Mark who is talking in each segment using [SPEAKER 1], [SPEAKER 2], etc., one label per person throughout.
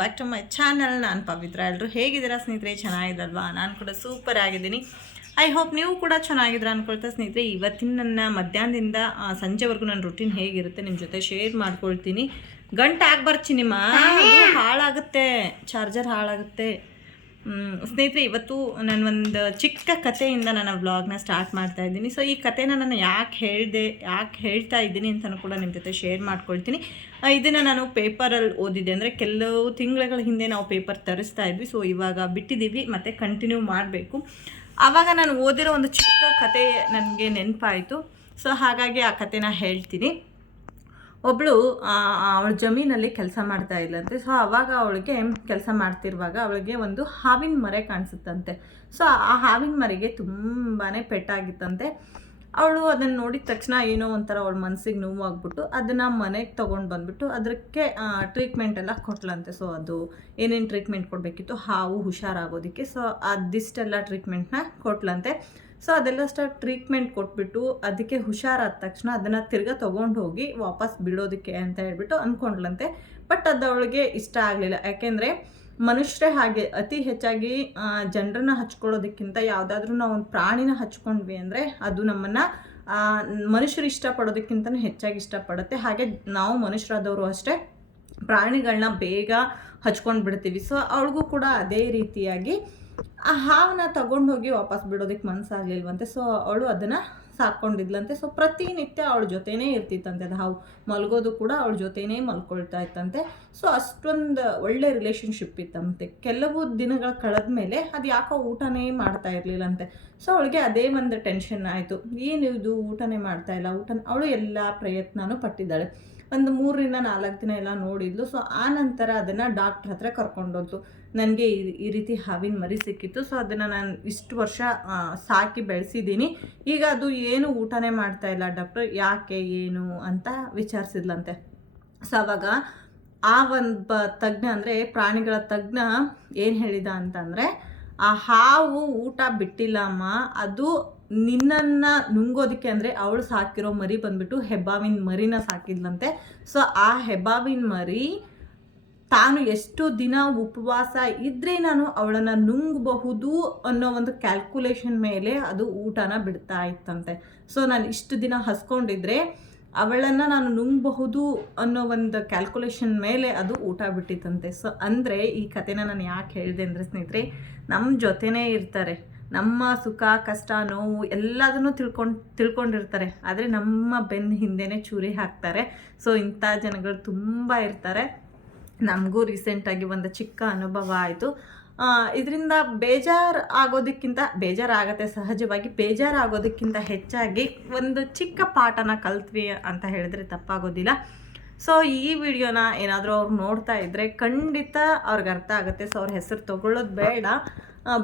[SPEAKER 1] Back to my channel ನಾನು ಪವಿತ್ರ. ಎಲ್ಲರೂ ಹೇಗಿದ್ದೀರಾ ಸ್ನೇಹಿತರೆ? ಚೆನ್ನಾಗಿದ್ದಲ್ವಾ? ನಾನು ಕೂಡ ಸೂಪರ್ ಆಗಿದ್ದೀನಿ. ಐ ಹೋಪ್ ನೀವು ಕೂಡ ಚೆನ್ನಾಗಿದ್ದೀರಾ ಅನ್ಕೊಳ್ತಾ ಸ್ನೇಹಿತರೆ ಇವತ್ತಿನ ನನ್ನ ಮಧ್ಯಾಹ್ನದಿಂದ ಸಂಜೆವರೆಗೂ ನನ್ನ ರುಟೀನ್ ಹೇಗಿರುತ್ತೆ ನಿಮ್ಮ ಜೊತೆ ಶೇರ್ ಮಾಡ್ಕೊಳ್ತೀನಿ. ಗಂಟೆ ಆಗಿ ಬರ್ತೀನಿ ಮಾ. ಹಾಳಾಗುತ್ತೆ. ಚಾರ್ಜರ್ ಹಾಳಾಗುತ್ತೆ. ಸ್ನೇಹಿತರೆ, ಇವತ್ತು ನಾನು ಒಂದು ಚಿಕ್ಕ ಕಥೆಯಿಂದ ನನ್ನ ವ್ಲಾಗ್ನ ಸ್ಟಾರ್ಟ್ ಮಾಡ್ತಾ ಇದ್ದೀನಿ. ಸೊ ಈ ಕಥೆನ ನಾನು ಯಾಕೆ ಹೇಳಿದೆ, ಯಾಕೆ ಹೇಳ್ತಾ ಇದ್ದೀನಿ ಅಂತಲೂ ಕೂಡ ನಿಮ್ಮ ಜೊತೆ ಶೇರ್ ಮಾಡ್ಕೊಳ್ತೀನಿ. ಇದನ್ನು ನಾನು ಪೇಪರಲ್ಲಿ ಓದಿದ್ದೆ. ಅಂದರೆ ಕೆಲವು ತಿಂಗಳುಗಳ ಹಿಂದೆ ನಾವು ಪೇಪರ್ ತರಿಸ್ತಾ ಇದ್ವಿ. ಸೊ ಇವಾಗ ಬಿಟ್ಟಿದ್ದೀವಿ ಮತ್ತು ಕಂಟಿನ್ಯೂ ಮಾಡಬೇಕು. ಆವಾಗ ನಾನು ಓದಿರೋ ಒಂದು ಚಿಕ್ಕ ಕತೆ ನನಗೆ ನೆನಪಾಯಿತು. ಸೊ ಹಾಗಾಗಿ ಆ ಕಥೆನ ಹೇಳ್ತೀನಿ. ಒಬ್ಬಳು ಅವಳ ಜಮೀನಲ್ಲಿ ಕೆಲಸ ಮಾಡ್ತಾ ಇಲ್ಲಂತೆ. ಸೊ ಅವಾಗ ಅವಳಿಗೆ ಕೆಲಸ ಮಾಡ್ತಿರುವಾಗ ಅವಳಿಗೆ ಒಂದು ಹಾವಿನ ಮರೆ ಕಾಣಿಸುತ್ತಂತೆ. ಸೊ ಆ ಹಾವಿನ ಮರಿಗೆ ತುಂಬಾ ಪೆಟ್ಟಾಗಿತ್ತಂತೆ. ಅವಳು ಅದನ್ನು ನೋಡಿದ ತಕ್ಷಣ ಏನೋ ಒಂಥರ ಅವಳ ಮನಸ್ಸಿಗೆ ನೋವು ಆಗ್ಬಿಟ್ಟು ಅದನ್ನು ಮನೆಗೆ ತೊಗೊಂಡು ಬಂದ್ಬಿಟ್ಟು ಅದಕ್ಕೆ ಟ್ರೀಟ್ಮೆಂಟ್ ಎಲ್ಲ ಕೊಟ್ಲಂತೆ. ಸೊ ಅದು ಏನೇನು ಟ್ರೀಟ್ಮೆಂಟ್ ಕೊಡಬೇಕಿತ್ತು? ಹಾವು ಹುಷಾರಾಗೋದಕ್ಕೆ. ಸೊ ಅದಿಷ್ಟೆಲ್ಲ ಟ್ರೀಟ್ಮೆಂಟ್ನ ಕೊಟ್ಲಂತೆ. ಸೊ ಅದೆಲ್ಲಷ್ಟ ಟ್ರೀಟ್ಮೆಂಟ್ ಕೊಟ್ಬಿಟ್ಟು ಅದಕ್ಕೆ ಹುಷಾರಾದ ತಕ್ಷಣ ಅದನ್ನು ತಿರ್ಗಾ ತೊಗೊಂಡು ಹೋಗಿ ವಾಪಸ್ ಬಿಡೋದಕ್ಕೆ ಅಂತ ಹೇಳ್ಬಿಟ್ಟು ಅಂದ್ಕೊಂಡ್ಲಂತೆ ಬಟ್ ಅದು ಅವಳಿಗೆ ಇಷ್ಟ ಆಗಲಿಲ್ಲ. ಯಾಕೆಂದರೆ ಮನುಷ್ಯರೇ ಹಾಗೆ ಅತಿ ಹೆಚ್ಚಾಗಿ ಜನರನ್ನ ಹಚ್ಕೊಳ್ಳೋದಕ್ಕಿಂತ ಯಾವುದಾದ್ರೂ ನಾವು ಒಂದು ಪ್ರಾಣಿನ ಹಚ್ಕೊಂಡ್ವಿ ಅಂದರೆ ಅದು ನಮ್ಮನ್ನು ಮನುಷ್ಯರು ಇಷ್ಟಪಡೋದಕ್ಕಿಂತಲೂ ಹೆಚ್ಚಾಗಿ ಇಷ್ಟಪಡುತ್ತೆ. ಹಾಗೆ ನಾವು ಮನುಷ್ಯರಾದವರು ಅಷ್ಟೇ ಪ್ರಾಣಿಗಳನ್ನ ಬೇಗ ಹಚ್ಕೊಂಡು ಬಿಡ್ತೀವಿ ಸೊ ಅವಳಿಗೂ ಕೂಡ ಅದೇ ರೀತಿಯಾಗಿ ಆ ಹಾವನ್ನ ತಗೊಂಡು ಹೋಗಿ ವಾಪಸ್ ಬಿಡೋದಕ್ಕೆ ಮನಸ್ಸಾಗ್ಲಿಲ್ವಂತೆ ಸೊ ಅವಳು ಅದನ್ನು ಸಾಕೊಂಡಿದ್ಲಂತೆ ಸೊ ಪ್ರತಿನಿತ್ಯ ಅವಳ ಜೊತೆನೇ ಇರ್ತಿತ್ತಂತೆ. ಅದು ಹಾವು ಮಲಗೋದು ಕೂಡ ಅವಳ ಜೊತೆನೇ ಮಲ್ಕೊಳ್ತಾ ಇತ್ತಂತೆ. ಸೊ ಅಷ್ಟೊಂದು ಒಳ್ಳೆ ರಿಲೇಶನ್ಶಿಪ್ ಇತ್ತಂತೆ. ಕೆಲವು ದಿನಗಳ ಕಳೆದ ಮೇಲೆ ಅದು ಯಾಕೋ ಊಟನೇ ಮಾಡ್ತಾ ಇರಲಿಲ್ಲಂತೆ. ಸೊ ಅವಳಿಗೆ ಅದೇ ಒಂದು ಟೆನ್ಷನ್ ಆಯಿತು. ಏನು ಇದು ಊಟನೇ ಮಾಡ್ತಾ ಇಲ್ಲ. ಊಟ ಅವಳು ಎಲ್ಲ ಪ್ರಯತ್ನನೂ ಪಟ್ಟಿದ್ದಾಳೆ. ಒಂದು ಮೂರರಿಂದ ನಾಲ್ಕು ದಿನ ಎಲ್ಲ ನೋಡಿದ್ಲು. ಸೊ ಆ ನಂತರ ಅದನ್ನು ಡಾಕ್ಟ್ರ್ ಹತ್ರ ಕರ್ಕೊಂಡೋದ್ಲು ನನಗೆ ಈ ಈ ರೀತಿ ಹಾವಿನ ಮರಿ ಸಿಕ್ಕಿತ್ತು. ಸೊ ಅದನ್ನು ನಾನು ಇಷ್ಟು ವರ್ಷ ಸಾಕಿ ಬೆಳೆಸಿದ್ದೀನಿ. ಈಗ ಅದು ಏನು ಊಟನೇ ಮಾಡ್ತಾ ಇಲ್ಲ ಡಾಕ್ಟರ್ ಯಾಕೆ, ಏನು ಅಂತ ವಿಚಾರಿಸಿದ್ಲಂತೆ. ಸೊ ಅವಾಗ ಆ ಒಂದು ತಜ್ಞ ಅಂದರೆ ಪ್ರಾಣಿಗಳ ತಜ್ಞ ಏನು ಹೇಳಿದ ಅಂತಂದರೆ ಆ ಹಾವು ಊಟ ಬಿಟ್ಟಿಲ್ಲಮ್ಮ ಅದು ನಿನ್ನನ್ನು ನುಂಗೋದಕ್ಕೆ ಅಂದರೆ ಅವಳು ಸಾಕಿರೋ ಮರಿ ಬಂದ್ಬಿಟ್ಟು ಹೆಬ್ಬಾವಿನ ಮರಿನ ಸಾಕಿದ್ಲಂತೆ. ಸೊ, ಆ ಹೆಬ್ಬಾವಿನ ಮರಿ ತಾನು ಎಷ್ಟು ದಿನ ಉಪವಾಸ ಇದ್ದರೆ ನಾನು ಅವಳನ್ನು ನುಂಗಬಹುದು ಅನ್ನೋ ಒಂದು ಕ್ಯಾಲ್ಕುಲೇಷನ್ ಮೇಲೆ ಅದು ಊಟನ ಬಿಡ್ತಾ ಇತ್ತಂತೆ. ಸೊ, ನಾನು ಇಷ್ಟು ದಿನ ಹಸ್ಕೊಂಡಿದ್ರೆ ಅವಳನ್ನು ನಾನು ನುಂಗಬಹುದು ಅನ್ನೋ ಒಂದು ಕ್ಯಾಲ್ಕುಲೇಷನ್ ಮೇಲೆ ಅದು ಊಟ ಬಿಟ್ಟಿತ್ತಂತೆ. ಸೊ ಅಂದರೆ ಈ ಕಥೆನ ನಾನು ಯಾಕೆ ಹೇಳಿದೆ ಅಂದರೆ ಸ್ನೇಹಿತರೆ ನಮ್ಮ ಜೊತೆನೇ ಇರ್ತಾರೆ. ನಮ್ಮ ಸುಖ, ಕಷ್ಟ, ನೋವು ಎಲ್ಲದನ್ನು ತಿಳ್ಕೊಂಡು, ತಿಳ್ಕೊಂಡಿರ್ತಾರೆ. ಆದರೆ ನಮ್ಮ ಬೆನ್ನ ಹಿಂದೆನೇ ಚೂರಿ ಹಾಕ್ತಾರೆ. ಸೊ ಇಂಥ ಜನಗಳು ತುಂಬ ಇರ್ತಾರೆ. ನಮಗೂ ರೀಸೆಂಟಾಗಿ ಒಂದು ಚಿಕ್ಕ ಅನುಭವ ಆಯಿತು. ಇದರಿಂದ ಬೇಜಾರು ಆಗೋದಕ್ಕಿಂತ, ಬೇಜಾರಾಗತ್ತೆ ಸಹಜವಾಗಿ, ಬೇಜಾರಾಗೋದಕ್ಕಿಂತ ಹೆಚ್ಚಾಗಿ ಒಂದು ಚಿಕ್ಕ ಪಾಠನ ಕಲ್ತ್ವಿ ಅಂತ ಹೇಳಿದ್ರೆ ತಪ್ಪಾಗೋದಿಲ್ಲ. ಸೊ ಈ ವಿಡಿಯೋನ ಏನಾದರೂ ಅವ್ರು ನೋಡ್ತಾ ಇದ್ದರೆ ಖಂಡಿತ ಅವ್ರಿಗೆ ಅರ್ಥ ಆಗುತ್ತೆ. ಸೊ ಅವ್ರ ಹೆಸರು ತಗೊಳ್ಳೋದು ಬೇಡ.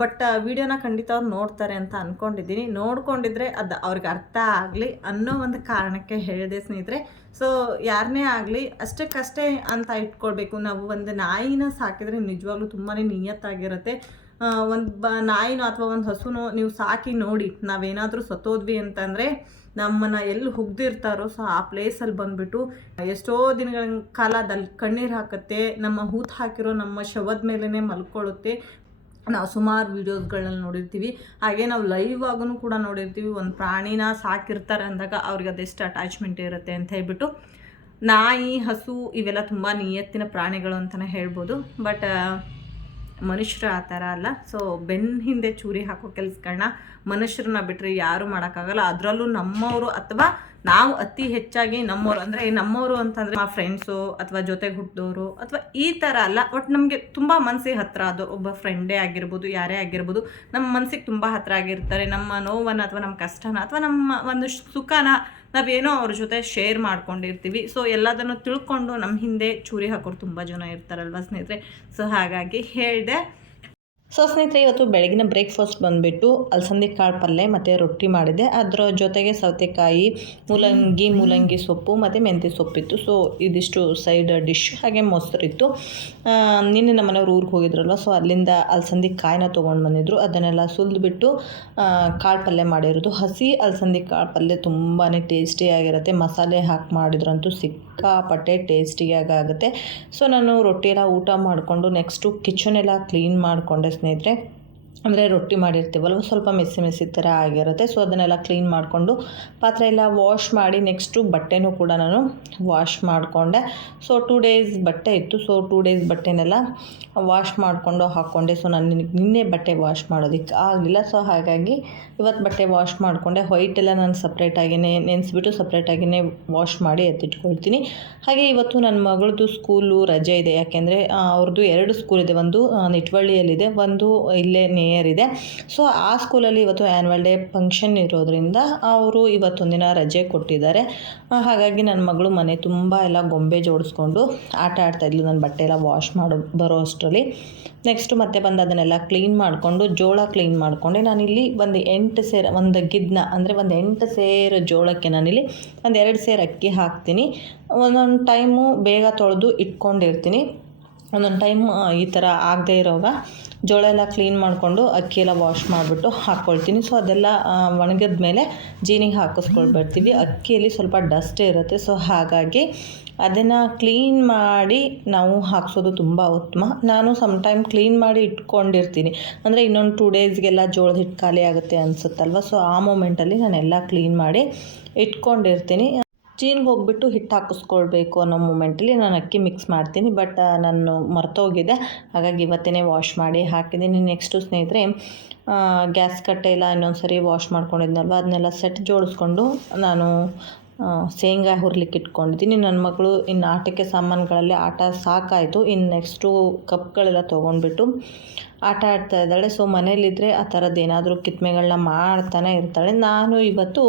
[SPEAKER 1] ಬಟ್ ವಿಡಿಯೋನ ಖಂಡಿತ ಅವ್ರು ನೋಡ್ತಾರೆ ಅಂತ ಅಂದ್ಕೊಂಡಿದ್ದೀನಿ ನೋಡ್ಕೊಂಡಿದ್ರೆ ಅದು ಅವ್ರಿಗೆ ಅರ್ಥ ಆಗಲಿ ಅನ್ನೋ ಒಂದು ಕಾರಣಕ್ಕೆ ಹೇಳಿದೆ ಸ್ನೇಹಿತರೆ. ಸೊ ಯಾರನ್ನೇ ಆಗಲಿ ಅಷ್ಟಕ್ಕಷ್ಟೇ ಅಂತ ಇಟ್ಕೊಳ್ಬೇಕು. ನಾವು ಒಂದು ನಾಯಿನ ಸಾಕಿದರೆ ನಿಜವಾಗ್ಲೂ ತುಂಬಾ ನಿಯತ್ತಾಗಿರುತ್ತೆ. ಒಂದು ಬ, ನಾಯಿನೋ ಅಥವಾ ಒಂದು ಹಸುನೋ ನೀವು ಸಾಕಿ ನೋಡಿ, ನಾವೇನಾದರೂ ಸತ್ತೋದ್ವಿ ಅಂತಂದರೆ ನಮ್ಮನ್ನು ಎಲ್ಲಿ ಹುಗ್ದಿರ್ತಾರೋ, ಸೊ ಆ ಪ್ಲೇಸಲ್ಲಿ ಬಂದುಬಿಟ್ಟು ಎಷ್ಟೋ ದಿನಗಳ ಕಾಲ ಅದಲ್ಲಿ ಕಣ್ಣೀರು ಹಾಕುತ್ತೆ, ನಮ್ಮ ಹೂತು ಹಾಕಿರೋ ನಮ್ಮ ಶವದ ಮೇಲೇ ಮಲ್ಕೊಳ್ಳುತ್ತೆ ನಾವು ಸುಮಾರು ವೀಡಿಯೋಸ್ಗಳಲ್ಲಿ ನೋಡಿರ್ತೀವಿ. ಹಾಗೆ ನಾವು ಲೈವ್ ಆಗೂ ಕೂಡ ನೋಡಿರ್ತೀವಿ. ಒಂದು ಪ್ರಾಣಿನ ಸಾಕಿರ್ತಾರೆ ಅಂದಾಗ ಅವ್ರಿಗೆ ಅದೆಷ್ಟು ಅಟ್ಯಾಚ್ಮೆಂಟ್ ಇರುತ್ತೆ ಅಂತ ಹೇಳ್ಬಿಟ್ಟು. ನಾಯಿ, ಹಸು ಇವೆಲ್ಲ ತುಂಬ ನಿಯತ್ತಿನ ಪ್ರಾಣಿಗಳು ಅಂತಲೇ ಹೇಳ್ಬೋದು. ಬಟ್ ಮನುಷ್ಯರು ಆ ಥರ ಅಲ್ಲ. ಸೊ, ಬೆನ್ ಹಿಂದೆ ಚೂರಿ ಹಾಕೋ ಕೆಲಸಗಳನ್ನ ಮನುಷ್ಯರನ್ನ ಬಿಟ್ಟರೆ ಯಾರೂ ಮಾಡೋಕ್ಕಾಗಲ್ಲ. ಅದರಲ್ಲೂ ನಮ್ಮವರು ಅಥವಾ ನಾವು ಅತಿ ಹೆಚ್ಚಾಗಿ ನಮ್ಮವರು ಅಂದರೆ ನಮ್ಮವರು ಅಂತಂದರೆ ನಮ್ಮ ಫ್ರೆಂಡ್ಸು ಅಥವಾ ಜೊತೆಗೆ ಹುಟ್ಟಿದವರು ಅಥವಾ ಈ ಥರ ಅಲ್ಲ ಬಟ್ ನಮಗೆ ತುಂಬ ಮನಸ್ಸಿಗೆ ಹತ್ತಿರ ಅದು. ಒಬ್ಬ ಫ್ರೆಂಡೇ ಆಗಿರ್ಬೋದು, ಯಾರೇ ಆಗಿರ್ಬೋದು ನಮ್ಮ ಮನಸ್ಸಿಗೆ ತುಂಬ ಹತ್ತಿರ ಆಗಿರ್ತಾರೆ. ನಮ್ಮ ನೋವನ್ನು ಅಥವಾ ನಮ್ಮ ಕಷ್ಟನ ಅಥವಾ ನಮ್ಮ ಒಂದು ಸುಖನ ನಾವೇನೋ ಅವ್ರ ಜೊತೆ ಶೇರ್ ಮಾಡ್ಕೊಂಡಿರ್ತೀವಿ. ಸೊ ಎಲ್ಲದನ್ನು ತಿಳ್ಕೊಂಡು ನಮ್ಮ ಹಿಂದೆ ಚೂರಿ ಹಾಕೋರು ತುಂಬ ಜನ ಇರ್ತಾರಲ್ವ ಸ್ನೇಹಿತರೆ? ಸೊ ಹಾಗಾಗಿ ಹೇಳಿದೆ ಸೊ ಸ್ನೇಹಿತರೆ, ಇವತ್ತು ಬೆಳಗಿನ ಬ್ರೇಕ್ಫಾಸ್ಟ್ ಬಂದುಬಿಟ್ಟು ಅಲಸಂದಿ ಕಾಳು ಪಲ್ಯ ಮತ್ತು ರೊಟ್ಟಿ ಮಾಡಿದೆ. ಅದರ ಜೊತೆಗೆ ಸೌತೆಕಾಯಿ, ಮೂಲಂಗಿ ಮೂಲಂಗಿ ಸೊಪ್ಪು ಮತ್ತು ಮೆಂತ್ಯ ಸೊಪ್ಪಿತ್ತು ಸೊ ಇದಿಷ್ಟು ಸೈಡ್ ಡಿಶ್ ಹಾಗೆ ಮೊಸರಿತ್ತು ನಿನ್ನೆ ನಮ್ಮ ಮನೆಯವ್ರು ಊರಿಗೆ ಹೋಗಿದ್ರಲ್ಲ ಸೊ ಅಲ್ಲಿಂದ ಅಲಸಂದಿ ಕಾಯಿನ ತೊಗೊಂಡು ಬಂದಿದ್ರು. ಅದನ್ನೆಲ್ಲ ಸುಲಿದ್ಬಿಟ್ಟು ಕಾಳು ಪಲ್ಯ ಮಾಡಿರೋದು. ಹಸಿ ಅಲಸಂದಿ ಕಾಳು ಪಲ್ಯ ತುಂಬಾ ಟೇಸ್ಟಿಯಾಗಿರುತ್ತೆ ಮಸಾಲೆ ಹಾಕಿ ಮಾಡಿದ್ರಂತೂ ಸಿಕ್ಕ ಸಿಕ್ಕಾಪಟ್ಟೆ ಟೇಸ್ಟಿಯಾಗಿ ಆಗುತ್ತೆ ಸೊ ನಾನು ರೊಟ್ಟಿ ಎಲ್ಲ ಊಟ ಮಾಡಿಕೊಂಡು ನೆಕ್ಸ್ಟು ಕಿಚನ್ ಎಲ್ಲ ಕ್ಲೀನ್ ಮಾಡಿಕೊಂಡೆ ಸ್ನೇಹಿತರೆ. ಅಂದರೆ ರೊಟ್ಟಿ ಮಾಡಿರ್ತೀವಲ್ವ, ಸ್ವಲ್ಪ ಮೆಸ್ಸಿ ಮೆಸ್ಸಿ ಥರ ಆಗಿರುತ್ತೆ. ಸೊ ಅದನ್ನೆಲ್ಲ ಕ್ಲೀನ್ ಮಾಡಿಕೊಂಡು ಪಾತ್ರೆ ಎಲ್ಲ ವಾಶ್ ಮಾಡಿ ನೆಕ್ಸ್ಟು ಬಟ್ಟೆನೂ ಕೂಡ ನಾನು ವಾಶ್ ಮಾಡಿಕೊಂಡೆ. ಸೊ ಟೂ ಡೇಸ್ ಬಟ್ಟೆ ಇತ್ತು. ಸೊ ಟೂ ಡೇಸ್ ಬಟ್ಟೆನೆಲ್ಲ ವಾಶ್ ಮಾಡಿಕೊಂಡು ಹಾಕ್ಕೊಂಡೆ ಸೊ ನಾನು ನಿನ್ನೆ ಬಟ್ಟೆ ವಾಶ್ ಮಾಡೋದಕ್ಕೆ ಆಗಲಿಲ್ಲ. ಸೊ ಹಾಗಾಗಿ ಇವತ್ತು ಬಟ್ಟೆ ವಾಶ್ ಮಾಡಿಕೊಂಡೆ. ವೈಟ್ ಎಲ್ಲ ನಾನು ಸಪ್ರೇಟಾಗಿಯೇ ನೆನೆಸ್ಬಿಟ್ಟು ಸಪ್ರೇಟಾಗಿಯೇ ವಾಶ್ ಮಾಡಿ ಎತ್ತಿಟ್ಕೊಳ್ತೀನಿ. ಹಾಗೆ ಇವತ್ತು ನನ್ನ ಮಗಳದು ಸ್ಕೂಲು ರಜೆ ಇದೆ. ಯಾಕೆಂದರೆ ಅವ್ರದ್ದು ಎರಡು ಸ್ಕೂಲ್ ಇದೆ. ಒಂದು ನಿಟ್ವಳ್ಳಿಯಲ್ಲಿದೆ. ಒಂದು ಇಲ್ಲೇ ನಿಯರ್ ಇದೆ. ಸೊ ಆ ಸ್ಕೂಲಲ್ಲಿ ಇವತ್ತು ಆ್ಯನ್ವಲ್ ಡೇ ಫಂಕ್ಷನ್ ಇರೋದ್ರಿಂದ ಅವರು ಇವತ್ತೊಂದಿನ ರಜೆ ಕೊಟ್ಟಿದ್ದಾರೆ. ಹಾಗಾಗಿ ನನ್ನ ಮಗಳು ಮನೆ ತುಂಬ ಎಲ್ಲ ಗೊಂಬೆ ಜೋಡಿಸ್ಕೊಂಡು ಆಟ ಆಡ್ತಾಯಿದ್ಲು ನನ್ನ ಬಟ್ಟೆ ಎಲ್ಲ ವಾಶ್ ಮಾಡೋ, ಬರೋ ಅಷ್ಟರಲ್ಲಿ. ನೆಕ್ಸ್ಟು ಮತ್ತೆ ಬಂದು ಅದನ್ನೆಲ್ಲ ಕ್ಲೀನ್ ಮಾಡಿಕೊಂಡು, ಜೋಳ ಕ್ಲೀನ್ ಮಾಡಿಕೊಂಡೆ. ನಾನಿಲ್ಲಿ ಒಂದು ಎಂಟು ಸೇರ, ಒಂದು ಗಿದ್ನ, ಅಂದರೆ ಒಂದು ಎಂಟು ಸೇರು ಜೋಳಕ್ಕೆ ನಾನಿಲ್ಲಿ ಒಂದು ಎರಡು ಸೇರು ಅಕ್ಕಿ ಹಾಕ್ತೀನಿ. ಒಂದೊಂದು ಟೈಮು ಬೇಗ ತೊಳೆದು ಇಟ್ಕೊಂಡಿರ್ತೀನಿ. ಒಂದೊಂದು ಟೈಮ್ ಈ ಥರ ಆಗದೆ ಇರೋವಾಗ ಜೋಳ ಎಲ್ಲ ಕ್ಲೀನ್ ಮಾಡಿಕೊಂಡು ಅಕ್ಕಿ ಎಲ್ಲ ವಾಶ್ ಮಾಡಿಬಿಟ್ಟು ಹಾಕ್ಕೊಳ್ತೀನಿ. ಸೊ ಅದೆಲ್ಲ ಒಣಗಿದ ಮೇಲೆ ಜೀನಿಗೆ ಹಾಕಿಸ್ಕೊಳ್ಬಿಡ್ತೀವಿ. ಅಕ್ಕಿಯಲ್ಲಿ ಸ್ವಲ್ಪ ಡಸ್ಟ್ ಇರುತ್ತೆ. ಸೊ ಹಾಗಾಗಿ ಅದನ್ನು ಕ್ಲೀನ್ ಮಾಡಿ ನಾವು ಹಾಕ್ಸೋದು ತುಂಬ ಉತ್ತಮ. ನಾನು ಸಮಟೈಮ್ ಕ್ಲೀನ್ ಮಾಡಿ ಇಟ್ಕೊಂಡಿರ್ತೀನಿ. ಅಂದರೆ ಇನ್ನೊಂದು ಟೂ ಡೇಸ್ಗೆಲ್ಲ ಜೋಳದ ಹಿಟ್ಟು ಖಾಲಿ ಆಗುತ್ತೆ ಅನಿಸುತ್ತಲ್ವ? ಸೊ ಆ ಮೂಮೆಂಟಲ್ಲಿ ನಾನೆಲ್ಲ ಕ್ಲೀನ್ ಮಾಡಿ ಇಟ್ಕೊಂಡಿರ್ತೀನಿ. ಚೀನ್ಗೆ ಹೋಗ್ಬಿಟ್ಟು ಹಿಟ್ಟು ಹಾಕಿಸ್ಕೊಳ್ಬೇಕು ಅನ್ನೋ ಮೂಮೆಂಟಲ್ಲಿ ನಾನು ಅಕ್ಕಿ ಮಿಕ್ಸ್ ಮಾಡ್ತೀನಿ ಬಟ್ ನಾನು ಮರ್ತೋಗಿದೆ. ಹಾಗಾಗಿ ಇವತ್ತೇ ವಾಶ್ ಮಾಡಿ ಹಾಕಿದ್ದೀನಿ. ನೆಕ್ಸ್ಟು ಸ್ನೇಹಿತರೆ ಗ್ಯಾಸ್ ಕಟ್ಟೆ ಇಲ್ಲ ಇನ್ನೊಂದು ಸರಿ ವಾಶ್ ಮಾಡ್ಕೊಂಡಿದ್ನಲ್ವ? ಅದನ್ನೆಲ್ಲ ಸೆಟ್ ಜೋಡಿಸ್ಕೊಂಡು ನಾನು ಶೇಂಗಾ ಹುರ್ಲಿಕ್ಕೆ ಇಟ್ಕೊಂಡಿದ್ದೀನಿ. ನನ್ನ ಮಗಳು ಇನ್ನು ಆಟಕ್ಕೆ ಸಾಮಾನುಗಳಲ್ಲಿ ಆಟ ಸಾಕಾಯಿತು. ಇನ್ನು ನೆಕ್ಸ್ಟು ಕಪ್ಗಳೆಲ್ಲ ತೊಗೊಂಡ್ಬಿಟ್ಟು ಆಟ ಆಡ್ತಾ ಇದ್ದಾಳೆ. ಸೊ ಮನೇಲಿದ್ದರೆ ಆ ಥರದ್ದು ಏನಾದರೂ ಕಿತ್ಮೆಗಳನ್ನ ಮಾಡ್ತಾನೆ ಇರ್ತಾಳೆ. ನಾನು ಇವತ್ತು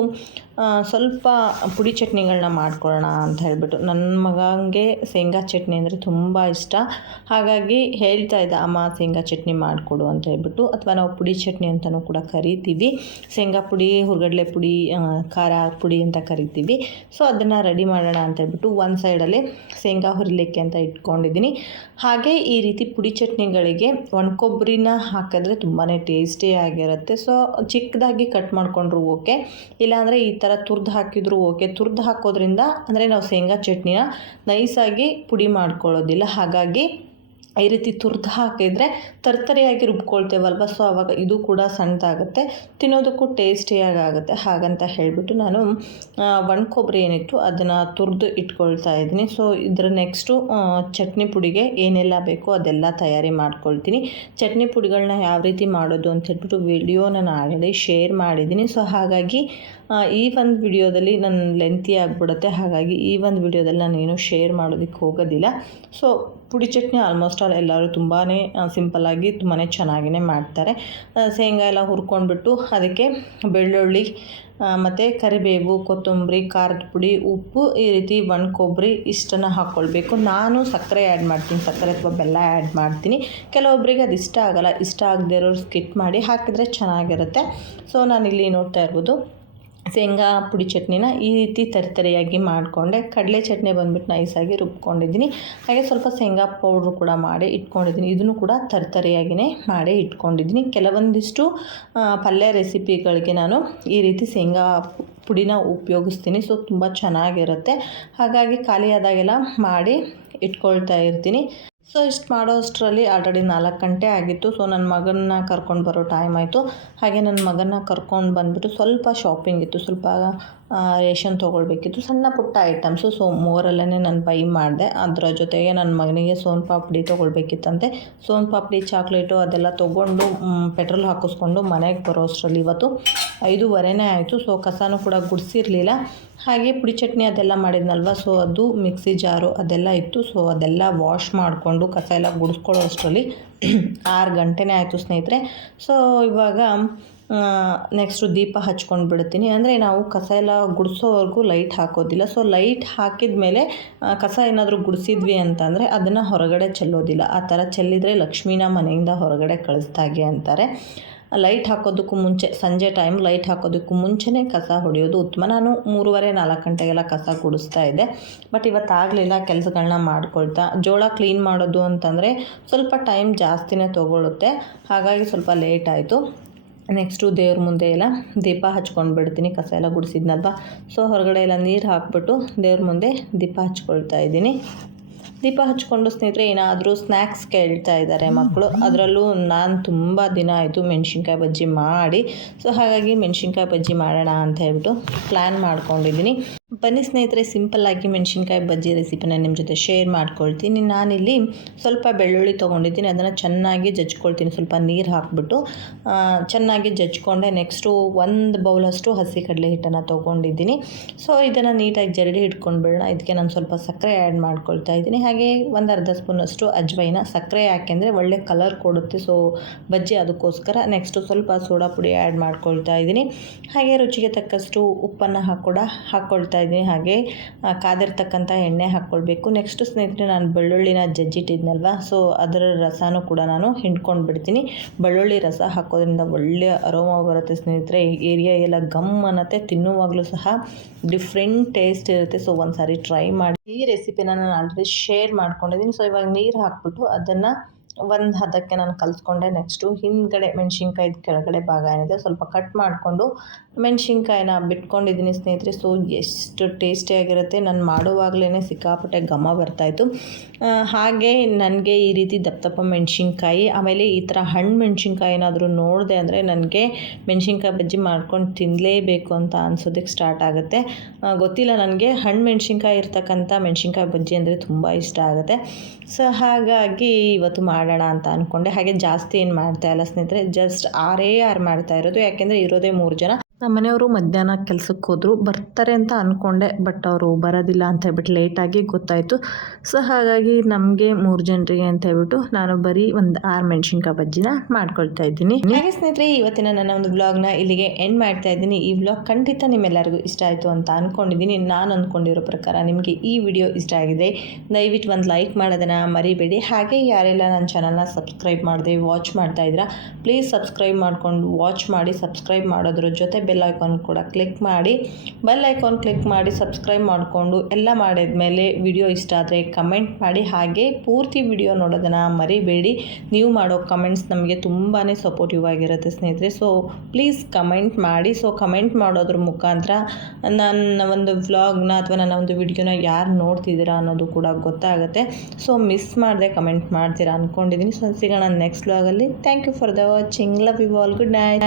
[SPEAKER 1] ಸ್ವಲ್ಪ ಪುಡಿ ಚಟ್ನಿಗಳನ್ನ ಮಾಡ್ಕೊಳ್ಳೋಣ ಅಂತ ಹೇಳಿಬಿಟ್ಟು. ನನ್ನ ಮಗಂಗೆ ಶೇಂಗಾ ಚಟ್ನಿ ಅಂದರೆ ತುಂಬ ಇಷ್ಟ. ಹಾಗಾಗಿ ಹೇಳ್ತಾ ಇದ್ದ, ಅಮ್ಮ, ಶೇಂಗಾ ಚಟ್ನಿ ಮಾಡಿಕೊಡು ಅಂತ ಹೇಳ್ಬಿಟ್ಟು. ಅಥವಾ ನಾವು ಪುಡಿ ಚಟ್ನಿ ಅಂತಲೂ ಕೂಡ ಕರಿತೀವಿ. ಶೇಂಗಾ ಪುಡಿ, ಹುರ್ಗಡ್ಲೆ ಪುಡಿ ಖಾರ ಪುಡಿ ಅಂತ ಕರಿತೀವಿ. ಸೊ ಅದನ್ನು ರೆಡಿ ಮಾಡೋಣ ಅಂತ ಹೇಳ್ಬಿಟ್ಟು ಒಂದು ಸೈಡಲ್ಲಿ ಶೇಂಗಾ ಹುರಿಲಿಕ್ಕೆ ಅಂತ ಇಟ್ಕೊಂಡಿದ್ದೀನಿ. ಹಾಗೆ ಈ ರೀತಿ ಪುಡಿ ಚಟ್ನಿಗಳಿಗೆ ಒಣ ಕೊಬ್ಬರಿನ ಹಾಕಿದ್ರೆ ತುಂಬಾ ಟೇಸ್ಟಿಯಾಗಿರುತ್ತೆ ಸೊ ಚಿಕ್ಕದಾಗಿ ಕಟ್ ಮಾಡಿಕೊಂಡ್ರು ಓಕೆ ಇಲ್ಲಾಂದರೆ ಈ ಥರ ತುರ್ದು ಹಾಕಿದ್ರು ಓಕೆ ತುರ್ದು ಹಾಕೋದ್ರಿಂದ ಅಂದರೆ ನಾವು ಶೇಂಗಾ ಚಟ್ನಿನ ನೈಸಾಗಿ ಪುಡಿ ಮಾಡ್ಕೊಳ್ಳೋದಿಲ್ಲ. ಹಾಗಾಗಿ ಈ ರೀತಿ ತುರ್ದು ಹಾಕಿದರೆ ತರ್ತರಿಯಾಗಿ ರುಬ್ಕೊಳ್ತೇವಲ್ವ? ಸೊ ಆವಾಗ ಇದು ಕೂಡ ಸಣ್ಣದಾಗುತ್ತೆ. ತಿನ್ನೋದಕ್ಕೂ ಟೇಸ್ಟಿಯಾಗಿ ಆಗುತ್ತೆ ಹಾಗಂತ ಹೇಳಿಬಿಟ್ಟು ನಾನು ಒಣ ಕೊಬ್ಬರಿ ಏನಿತ್ತು ಅದನ್ನು ತುರಿದು ಇಟ್ಕೊಳ್ತಾ ಇದ್ದೀನಿ. ಸೊ ಇದರ ನೆಕ್ಸ್ಟು ಚಟ್ನಿ ಪುಡಿಗೆ ಏನೆಲ್ಲ ಬೇಕೋ ಅದೆಲ್ಲ ತಯಾರಿ ಮಾಡ್ಕೊಳ್ತೀನಿ. ಚಟ್ನಿ ಪುಡಿಗಳನ್ನ ಯಾವ ರೀತಿ ಮಾಡೋದು ಅಂತ ಹೇಳ್ಬಿಟ್ಟು ವಿಡಿಯೋ ನಾನು ಆಗಲೇ ಶೇರ್ ಮಾಡಿದ್ದೀನಿ. ಸೊ ಹಾಗಾಗಿ ಈ ಒಂದು ವಿಡಿಯೋದಲ್ಲಿ ನನ್ನ ಲೆಂತಿ ಆಗಿಬಿಡುತ್ತೆ. ಹಾಗಾಗಿ ಈ ಒಂದು ವಿಡಿಯೋದಲ್ಲಿ ನಾನು ಏನು ಶೇರ್ ಮಾಡೋದಕ್ಕೆ ಹೋಗೋದಿಲ್ಲ. ಸೊ ಪುಡಿ ಚಟ್ನಿ ಆಲ್ಮೋಸ್ಟ್ ಆಲ್ ಎಲ್ಲರೂ ತುಂಬಾ ಸಿಂಪಲ್ಲಾಗಿ ತುಂಬಾ ಚೆನ್ನಾಗಿಯೇ ಮಾಡ್ತಾರೆ. ಶೇಂಗಾ ಎಲ್ಲ ಹುರ್ಕೊಂಡ್ಬಿಟ್ಟು ಅದಕ್ಕೆ ಬೆಳ್ಳುಳ್ಳಿ ಮತ್ತು ಕರಿಬೇವು, ಕೊತ್ತಂಬರಿ, ಖಾರದ ಪುಡಿ, ಉಪ್ಪು, ಈ ರೀತಿ ಒಣ ಕೊಬ್ಬರಿ ಇಷ್ಟನ್ನು ಹಾಕ್ಕೊಳ್ಬೇಕು ನಾನು ಸಕ್ಕರೆ ಆ್ಯಡ್ ಮಾಡ್ತೀನಿ. ಸಕ್ಕರೆ ಅಥವಾ ಬೆಲ್ಲ ಆ್ಯಡ್ ಮಾಡ್ತೀನಿ. ಕೆಲವೊಬ್ಬರಿಗೆ ಅದು ಇಷ್ಟ ಆಗೋಲ್ಲ. ಇಷ್ಟ ಆಗದೆ ಇರೋರು ಸ್ಕಿಟ್ ಮಾಡಿ ಹಾಕಿದರೆ ಚೆನ್ನಾಗಿರುತ್ತೆ. ಸೊ ಇಲ್ಲಿ ನೋಡ್ತಾ ಇರ್ಬೋದು. ಶೇಂಗಾ, ಪುಡಿ ಚಟ್ನಿನ ಈ ರೀತಿ ತರಿತರಿಯಾಗಿ ಮಾಡಿಕೊಂಡೆ. ಕಡಲೆ ಚಟ್ನಿ ಬಂದ್ಬಿಟ್ಟು ನೈಸಾಗಿ ರುಬ್ಕೊಂಡಿದ್ದೀನಿ. ಹಾಗೆ ಸ್ವಲ್ಪ ಶೇಂಗಾ ಪೌಡ್ರು ಕೂಡ ಮಾಡಿ ಇಟ್ಕೊಂಡಿದ್ದೀನಿ. ಇದನ್ನು ಕೂಡ ತರಿತರಿಯಾಗಿಯೇ ಮಾಡಿ ಇಟ್ಕೊಂಡಿದ್ದೀನಿ. ಕೆಲವೊಂದಿಷ್ಟು ಪಲ್ಯ ರೆಸಿಪಿಗಳಿಗೆ ನಾನು ಈ ರೀತಿ ಶೇಂಗಾ, ಪುಡಿನ ಉಪಯೋಗಿಸ್ತೀನಿ. ಸೊ ತುಂಬ ಚೆನ್ನಾಗಿರುತ್ತೆ. ಹಾಗಾಗಿ ಖಾಲಿಯಾದಾಗೆಲ್ಲ ಮಾಡಿ ಇಟ್ಕೊಳ್ತಾ ಇರ್ತೀನಿ. ಸೊ ಇಷ್ಟು ಮಾಡೋ ಅಷ್ಟರಲ್ಲಿ ಆಲ್ರೆಡಿ ನಾಲ್ಕು ಗಂಟೆ ಆಗಿತ್ತು. ಸೊ ನನ್ನ ಮಗನ್ನ ಕರ್ಕೊಂಡು ಬರೋ ಟೈಮ್ ಆಯಿತು. ಹಾಗೆ ನನ್ನ ಮಗನ್ನ ಕರ್ಕೊಂಡು ಬಂದುಬಿಟ್ಟು ಸ್ವಲ್ಪ ಶಾಪಿಂಗ್ ಇತ್ತು. ಸ್ವಲ್ಪ ರೇಷನ್ ತೊಗೊಳ್ಬೇಕಿತ್ತು. ಸಣ್ಣ ಪುಟ್ಟ ಐಟಮ್ಸು ಸೊ ಮೂರಲ್ಲೇ ನಾನು ಬೈ ಮಾಡಿದೆ. ಅದರ ಜೊತೆಗೆ ನನ್ನ ಮಗನಿಗೆ ಸೋನ್ ಪಾಪಡಿ ತೊಗೊಳ್ಬೇಕಿತ್ತಂತೆ. ಸೋನ್ ಪಾಪಡಿ, ಚಾಕ್ಲೇಟು ಅದೆಲ್ಲ ತೊಗೊಂಡು ಪೆಟ್ರೋಲ್ ಹಾಕಿಸ್ಕೊಂಡು ಮನೆಗೆ ಬರೋ ಅಷ್ಟರಲ್ಲಿ ಇವತ್ತು ಐದೂವರೆನೇ ಆಯಿತು. ಸೊ ಕಸನೂ ಕೂಡ ಗುಡಿಸಿರಲಿಲ್ಲ. ಹಾಗೆ ಪುಡಿ ಚಟ್ನಿ ಅದೆಲ್ಲ ಮಾಡಿದ್ನಲ್ವ? ಸೊ ಅದು ಮಿಕ್ಸಿ ಜಾರು ಅದೆಲ್ಲ ಇತ್ತು. ಸೊ ಅದೆಲ್ಲ ವಾಶ್ ಮಾಡಿಕೊಂಡು ಕಸ ಎಲ್ಲ ಗುಡಿಸ್ಕೊಳ್ಳೋ ಅಷ್ಟರಲ್ಲಿ ಆರು ಗಂಟೆನೇ ಆಯಿತು ಸ್ನೇಹಿತರೆ. ಸೊ ಇವಾಗ ನೆಕ್ಸ್ಟು ದೀಪ ಹಚ್ಕೊಂಡು ಬಿಡ್ತೀನಿ. ಅಂದರೆ ನಾವು ಕಸ ಎಲ್ಲ ಗುಡಿಸೋವರೆಗೂ ಲೈಟ್ ಹಾಕೋದಿಲ್ಲ. ಸೊ ಲೈಟ್ ಹಾಕಿದ ಮೇಲೆ ಕಸ ಏನಾದರೂ ಗುಡಿಸಿದ್ವಿ ಅಂತಂದರೆ ಅದನ್ನು ಹೊರಗಡೆ ಚೆಲ್ಲೋದಿಲ್ಲ. ಆ ಥರ ಚೆಲ್ಲಿದರೆ ಲಕ್ಷ್ಮೀನ ಮನೆಯಿಂದ ಹೊರಗಡೆ ಕಳಿಸ್ದಾಗೆ ಅಂತಾರೆ. ಲೈಟ್ ಹಾಕೋದಕ್ಕೂ ಮುಂಚೆ, ಸಂಜೆ ಟೈಮ್ ಲೈಟ್ ಹಾಕೋದಕ್ಕೂ ಮುಂಚೆನೇ ಕಸ ಹೊಡೆಯೋದು ಉತ್ತಮ. ನಾನು ಮೂರುವರೆ, ನಾಲ್ಕು ಗಂಟೆಗೆಲ್ಲ ಕಸ ಗುಡಿಸ್ತಾ ಇದ್ದೆ. ಬಟ್ ಇವತ್ತಾಗಲಿಲ್ಲ ಕೆಲಸಗಳನ್ನ ಮಾಡ್ಕೊಳ್ತಾ. ಜೋಳ ಕ್ಲೀನ್ ಮಾಡೋದು ಅಂತಂದರೆ ಸ್ವಲ್ಪ ಟೈಮ್ ಜಾಸ್ತಿನೇ ತೊಗೊಳುತ್ತೆ. ಹಾಗಾಗಿ ಸ್ವಲ್ಪ ಲೇಟ್ ಆಯಿತು. ನೆಕ್ಸ್ಟು ದೇವ್ರ ಮುಂದೆ ಎಲ್ಲ ದೀಪ ಹಚ್ಕೊಂಡು ಬಿಡ್ತೀನಿ, ಕಸ ಎಲ್ಲ ಗುಡಿಸಿದ್ನಲ್ವ? ಸೊ ಹೊರಗಡೆ ಎಲ್ಲ ನೀರು ಹಾಕ್ಬಿಟ್ಟು ದೇವ್ರ ಮುಂದೆ ದೀಪ ಹಚ್ಕೊಳ್ತಾ ಇದ್ದೀನಿ. ದೀಪ ಹಚ್ಕೊಂಡು ಸ್ನೇಹಿತರೆ, ಏನಾದರೂ ಸ್ನ್ಯಾಕ್ಸ್ ಕೇಳ್ತಾ ಇದ್ದಾರೆ ಮಕ್ಕಳು ಅದರಲ್ಲೂ ನಾನು ತುಂಬ ದಿನ ಆಯಿತು ಮೆಣಸಿನ್ಕಾಯಿ ಬಜ್ಜಿ ಮಾಡಿ. ಸೊ ಹಾಗಾಗಿ ಮೆಣಸಿನ್ಕಾಯಿ ಬಜ್ಜಿ ಮಾಡೋಣ ಅಂತ ಹೇಳ್ಬಿಟ್ಟು ಪ್ಲ್ಯಾನ್ ಮಾಡ್ಕೊಂಡಿದ್ದೀನಿ. ಬನ್ನಿ ಸ್ನೇಹಿತರೆ ಸಿಂಪಲ್ಲಾಗಿ ಮೆಣಸಿನ್ಕಾಯಿ ಬಜ್ಜಿ ರೆಸಿಪಿನ ನಿಮ್ಮ ಜೊತೆ ಶೇರ್ ಮಾಡ್ಕೊಳ್ತೀನಿ. ನಾನಿಲ್ಲಿ ಸ್ವಲ್ಪ ಬೆಳ್ಳುಳ್ಳಿ ತೊಗೊಂಡಿದ್ದೀನಿ. ಅದನ್ನು ಚೆನ್ನಾಗಿ ಜಜ್ಕೊಳ್ತೀನಿ. ಸ್ವಲ್ಪ ನೀರು ಹಾಕ್ಬಿಟ್ಟು ಚೆನ್ನಾಗಿ ಜಜ್ಕೊಂಡೆ ನೆಕ್ಸ್ಟು ಒಂದು ಬೌಲಷ್ಟು ಹಸಿ ಕಡಲೆ ಹಿಟ್ಟನ್ನು ತೊಗೊಂಡಿದ್ದೀನಿ. ಸೊ ಇದನ್ನು ನೀಟಾಗಿ ಜರಡಿ ಇಟ್ಕೊಂಡ್ಬಿಡೋಣ ಇದಕ್ಕೆ ನಾನು ಸ್ವಲ್ಪ ಸಕ್ಕರೆ ಆ್ಯಡ್ ಮಾಡ್ಕೊಳ್ತಾ ಇದ್ದೀನಿ. ಹಾಗೆ ಒಂದು ಅರ್ಧ ಸ್ಪೂನಷ್ಟು ಅಜ್ವೈನ ಸಕ್ಕರೆ ಯಾಕೆಂದರೆ ಒಳ್ಳೆ ಕಲರ್ ಕೊಡುತ್ತೆ. ಸೊ ಬಜ್ಜಿ ಅದಕ್ಕೋಸ್ಕರ ನೆಕ್ಸ್ಟು ಸ್ವಲ್ಪ ಸೋಡಾ ಪುಡಿ ಆ್ಯಡ್ ಮಾಡ್ಕೊಳ್ತಾ ಇದ್ದೀನಿ. ಹಾಗೆ ರುಚಿಗೆ ತಕ್ಕಷ್ಟು ಉಪ್ಪನ್ನು ಹಾಕೋಡ ಹಾಕ್ಕೊಳ್ತಾ ಇದ್ದೀನಿ. ಹಾಗೆ ಕಾದಿರ್ತಕ್ಕಂಥ ಎಣ್ಣೆ ಹಾಕ್ಕೊಳ್ಬೇಕು. ನೆಕ್ಸ್ಟು ಸ್ನೇಹಿತರೆ, ನಾನು ಬೆಳ್ಳುಳ್ಳಿನ ಜಜ್ಜಿಟ್ಟಿದ್ನಲ್ವ? ಸೊ ಅದರ ರಸನೂ ಕೂಡ ನಾನು ಹಿಂಡ್ಕೊಂಡು ಬಿಡ್ತೀನಿ. ಬೆಳ್ಳುಳ್ಳಿ ರಸ ಹಾಕೋದ್ರಿಂದ ಒಳ್ಳೆಯ ಅರೋಮ ಬರುತ್ತೆ ಸ್ನೇಹಿತರೆ. ಏರಿಯಾ ಎಲ್ಲ ಗಮ್ ಅನ್ನತ್ತೆ. ತಿನ್ನುವಾಗಲೂ ಸಹ ಡಿಫ್ರೆಂಟ್ ಟೇಸ್ಟ್ ಇರುತ್ತೆ. ಸೊ ಒಂದು ಸಾರಿ ಟ್ರೈ ಮಾಡಿ ಈ ರೆಸಿಪಿನ ನಾನು ಆಲ್ರೆಡಿ ಶೇರ್ ಮಾಡ್ಕೊಂಡಿದ್ದೀನಿ. ಸೊ ಇವಾಗ ನೀರು ಹಾಕ್ಬಿಟ್ಟು ಅದನ್ನು ಒಂದು ಹದಕ್ಕೆ ನಾನು ಕಲಿಸ್ಕೊಂಡೆ ನೆಕ್ಸ್ಟು ಹಿಂದ್ಗಡೆ ಮೆಣ್ಸಿನ್ಕಾಯ್ದು ಕೆಳಗಡೆ ಭಾಗ ಏನಿದೆ, ಸ್ವಲ್ಪ ಕಟ್ ಮಾಡಿಕೊಂಡು ಮೆಣಸಿನ್ಕಾಯಿನ ಬಿಟ್ಕೊಂಡಿದ್ದೀನಿ ಸ್ನೇಹಿತರೆ. ಸೊ ಎಷ್ಟು ಟೇಸ್ಟಿಯಾಗಿರುತ್ತೆ ನಾನು ಮಾಡುವಾಗಲೇ ಸಿಕ್ಕಾಪಟ್ಟೆ ಘಮ ಬರ್ತಾಯಿತ್ತು ಹಾಗೆ ನನಗೆ ಈ ರೀತಿ ದಪ್ಪ ದಪ್ಪ ಮೆಣಸಿನ್ಕಾಯಿ, ಆಮೇಲೆ ಈ ಥರ ಹಣ್ಣು ಮೆಣಸಿನ್ಕಾಯಿ ಏನಾದರೂ ನೋಡಿದೆ ಅಂದರೆ ನನಗೆ ಮೆಣಸಿನ್ಕಾಯಿ ಬಜ್ಜಿ ಮಾಡ್ಕೊಂಡು ತಿನ್ನಲೇಬೇಕು ಅಂತ ಅನ್ಸೋದಕ್ಕೆ ಸ್ಟಾರ್ಟ್ ಆಗುತ್ತೆ. ಗೊತ್ತಿಲ್ಲ ನನಗೆ. ಹಣ್ಣು ಮೆಣಸಿನ್ಕಾಯಿ ಇರ್ತಕ್ಕಂಥ ಮೆಣಸಿನ್ಕಾಯಿ ಬಜ್ಜಿ ಅಂದರೆ ತುಂಬ ಇಷ್ಟ ಆಗುತ್ತೆ. ಸೊ, ಹಾಗಾಗಿ ಇವತ್ತು ಮಾಡೋಣ ಅಂತ ಅಂದ್ಕೊಂಡೆ ಹಾಗೆ ಜಾಸ್ತಿ ಏನು ಮಾಡ್ತಾ ಇಲ್ಲ ಸ್ನೇಹಿತರೆ ಜಸ್ಟ್ ಆರೇ ಆರು ಮಾಡ್ತಾ ಇರೋದು. ಯಾಕೆಂದರೆ ಇರೋದೇ ಮೂರು ಜನ. ನಮ್ಮ ಮನೆಯವರು ಮಧ್ಯಾಹ್ನ ಕೆಲಸಕ್ಕೆ ಹೋದರು. ಬರ್ತಾರೆ ಅಂತ ಅಂದ್ಕೊಂಡೆ ಬಟ್ ಅವರು ಬರೋದಿಲ್ಲ ಅಂತ ಹೇಳ್ಬಿಟ್ಟು ಲೇಟಾಗಿ ಗೊತ್ತಾಯಿತು. ಸೊ ಹಾಗಾಗಿ ನಮಗೆ ಮೂರು ಜನರಿಗೆ ಅಂತ ಹೇಳ್ಬಿಟ್ಟು ನಾನು ಬರೀ ಒಂದು ಆರು ಮೆಣಸಿನ್ಕಾಯಿ ಬಜ್ಜಿನ ಮಾಡ್ಕೊಳ್ತಾ ಇದ್ದೀನಿ. ಹಾಗೆ ಸ್ನೇಹಿತರೆ, ಇವತ್ತಿನ ನನ್ನ ಒಂದು ಬ್ಲಾಗ್ನ ಇಲ್ಲಿಗೆ ಎಂಡ್ ಮಾಡ್ತಾ ಇದ್ದೀನಿ. ಈ ಬ್ಲಾಗ್ ಖಂಡಿತ ನಿಮ್ಮೆಲ್ಲರಿಗೂ ಇಷ್ಟ ಆಯಿತು ಅಂತ ಅಂದ್ಕೊಂಡಿದ್ದೀನಿ ನಾನು ಅಂದ್ಕೊಂಡಿರೋ ಪ್ರಕಾರ ನಿಮಗೆ ಈ ವಿಡಿಯೋ ಇಷ್ಟ ಆಗಿದೆ. ದಯವಿಟ್ಟು ಒಂದು ಲೈಕ್ ಮಾಡೋದನ್ನು ಮರಿಬೇಡಿ. ಹಾಗೆ ಯಾರೆಲ್ಲ ನನ್ನ ಚಾನಲ್ನ ಸಬ್ಸ್ಕ್ರೈಬ್ ಮಾಡಿದೆ ವಾಚ್ ಮಾಡ್ತಾ ಇದ್ದೀರಾ ಪ್ಲೀಸ್ ಸಬ್ಸ್ಕ್ರೈಬ್ ಮಾಡ್ಕೊಂಡು ವಾಚ್ ಮಾಡಿ ಸಬ್ಸ್ಕ್ರೈಬ್ ಮಾಡೋದ್ರ ಜೊತೆ ಬೆಲ್ ಐಕಾನ್ ಕೂಡ ಕ್ಲಿಕ್ ಮಾಡಿ ಬೆಲ್ ಐಕಾನ್ ಕ್ಲಿಕ್ ಮಾಡಿ ಸಬ್ಸ್ಕ್ರೈಬ್ ಮಾಡಿಕೊಂಡು ಎಲ್ಲ ಮಾಡಿದ್ಮೇಲೆ ವಿಡಿಯೋ ಇಷ್ಟ ಆದರೆ ಕಮೆಂಟ್ ಮಾಡಿ. ಹಾಗೆ ಪೂರ್ತಿ ವಿಡಿಯೋ ನೋಡೋದನ್ನು ಮರಿಬೇಡಿ. ನೀವು ಮಾಡೋ ಕಮೆಂಟ್ಸ್ ನಮಗೆ ತುಂಬಾ ಸಪೋರ್ಟಿವ್ ಆಗಿರುತ್ತೆ ಸ್ನೇಹಿತರೆ. ಸೊ ಪ್ಲೀಸ್ ಕಮೆಂಟ್ ಮಾಡಿ. ಸೊ ಕಮೆಂಟ್ ಮಾಡೋದ್ರ ಮುಖಾಂತರ ನನ್ನ ಒಂದು ವ್ಲಾಗ್ನ ಅಥವಾ ನನ್ನ ಒಂದು ವಿಡಿಯೋನ ಯಾರು ನೋಡ್ತಿದ್ದೀರಾ ಅನ್ನೋದು ಕೂಡ ಗೊತ್ತಾಗುತ್ತೆ. ಸೊ ಮಿಸ್ ಮಾಡದೆ ಕಮೆಂಟ್ ಮಾಡ್ತೀರಾ ಅಂದ್ಕೊಂಡಿದ್ದೀನಿ ಸೊ ಸಿಗೋಣ ನೆಕ್ಸ್ಟ್ ವ್ಲಾಗಲ್ಲಿ thank you for the watching love you all good night